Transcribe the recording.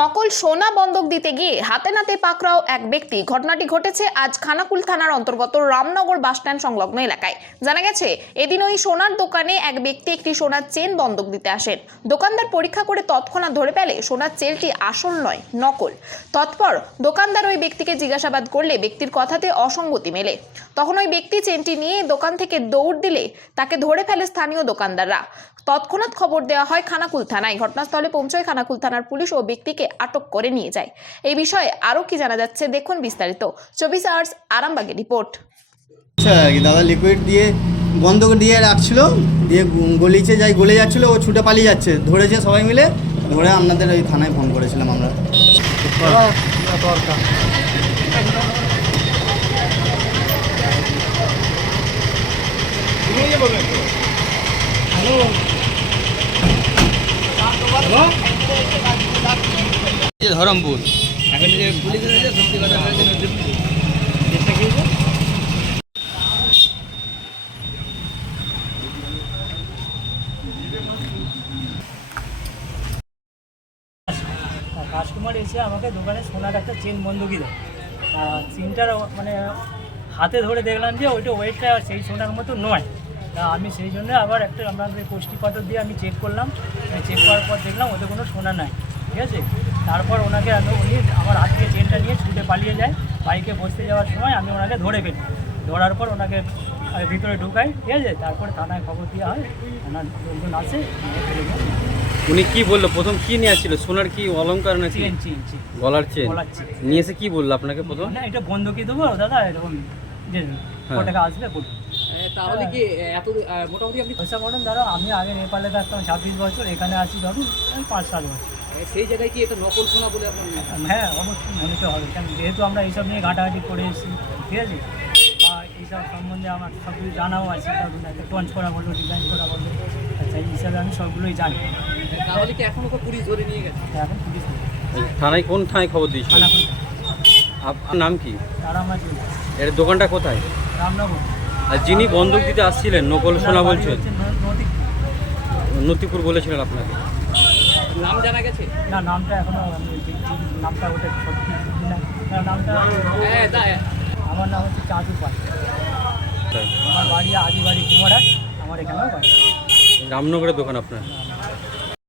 নকল সোনা বন্ধক দিতে গিয়ে হাতে নাতে পাকড়াও এক ব্যক্তি। ঘটনাটি ঘটেছে আজ খানাকুল থানার অন্তর্গত রামনগর বাসস্ট্যান্ড সংলগ্ন এলাকায়। জানা গেছে এদিন ওই সোনার দোকানে এক ব্যক্তি একটি সোনার চেন বন্ধক দিতে আসেন। দোকানদার পরীক্ষা করে তৎক্ষণাৎ ধরে পেলে সোনার চেনটি আসল নয়, নকল। তৎপর দোকানদার ওই ব্যক্তিকে জিজ্ঞাসাবাদ করলে ব্যক্তির কথাতে অসঙ্গতি মেলে। তখন ওই ব্যক্তি চেনটি নিয়ে দোকান থেকে দৌড় দিলে তাকে ধরে ফেলে স্থানীয় দোকানদাররা। তৎক্ষণাৎ খবর দেওয়া হয় খানাকুল থানায়। ঘটনাস্থলে পৌঁছয় খানাকুল থানার পুলিশ ও ব্যক্তিকে আটক করে নিয়ে যায়। এই বিষয়ে আরো কি জানা যাচ্ছে দেখুন বিস্তারিত। 24 আওয়ার্স আরামবাগের রিপোর্ট। আচ্ছা দাদা লিকুইড দিয়ে বন্ধ দিয়ে রাখছিল, দিয়ে গলিছে যাই গলে যাচ্ছিল, ও ছুটে পালিয়ে যাচ্ছে, ধরেছে সবাই মিলে, ধরে আপনাদের ওই থানায় ফোন করেছিলাম আমরা। ধরমপুর এখন যে পুলিশ রয়েছে সত্যি কথা চেষ্টা করেছে। কাস্টমার এসে আমাকে দোকানে সোনার একটা চেন বন্ধকি দেয়। চেনটার মানে হাতে ধরে দেখলাম যে ওইটা ওয়েটটা সেই সোনার মতো নয়। তা আমি সেই জন্য আবার একটা আপনাদের কোষ্ঠী পাথর দিয়ে আমি চেক করলাম। চেক করার পর দেখলাম ওতে কোনো সোনা নাই, ঠিক আছে। তারপর ওনাকে উনি আমার হাত থেকে চেনটা নিয়ে ছুটে পালিয়ে যায়। বাইকে বসতে যাওয়ার সময় আমি ওনাকে ধরে ফেলি। ধরার পর ওনাকে ভিতরে ঢুকাই, ঠিক আছে। তারপরে থানায় খবর দেওয়া হয়, থানার লোকজন আসে। উনি কি বললো প্রথম? কি নিয়ে আসছিল? সোনার কি অলংকার না চেন গলার চেন গলার চেন নিয়ে এসে কি বললো আপনাকে প্রথম? না, এটা বন্ধকি দেবো দাদা, এরকম যে কত টাকা আসবে বলুন। তাহলে কি এত মোটামুটি আপনি পয়সা বলুন দাদা, আমি আগে নেপালে থাকতাম 26 বছর, এখানে আছি ধরুন 5-7 বছর। সেই জায়গায় কি এটা নকল সোনা বলে আপনার মনে হয়? হ্যাঁ, অবশ্যই মনে তো হবে, কারণ যেহেতু আমরা এইসব নিয়ে ঘাটাঘাটি করে এসেছি, ঠিক আছে। বা এইসব সম্বন্ধে আমার সব কিছু জানাও আছে, ধরুন একটা টঞ্চ করা বললো, ডিজাইন করা বললো, সেই হিসাবে আমি সবগুলোই জানি। তাহলে কি এখনো পুলিশ ধরে নিয়ে গেছে? এখন পুলিশ থানায় কোন থানায় খবর দিয়েছিল? খানাকুল আপনার নাম কি? তারা আমার এর দোকানটা কোথায়? রামনগর। আর যিনি বন্ধক দিতে আসছিলেন নকল সোনা বলছেন, নদী নতিপুর বলেছিলেন আপনাকে? নাম জানা গেছে? না, নামটা এখনো নামটা ওটা সত্যি না, নামটা হ্যাঁ আমার নাম হচ্ছে চাঁদু পাল। আমার বাড়ি আদিবাড়ি কুমারহাট, আমার এখানেও বাড়ি। রামনগরের দোকান আপনার?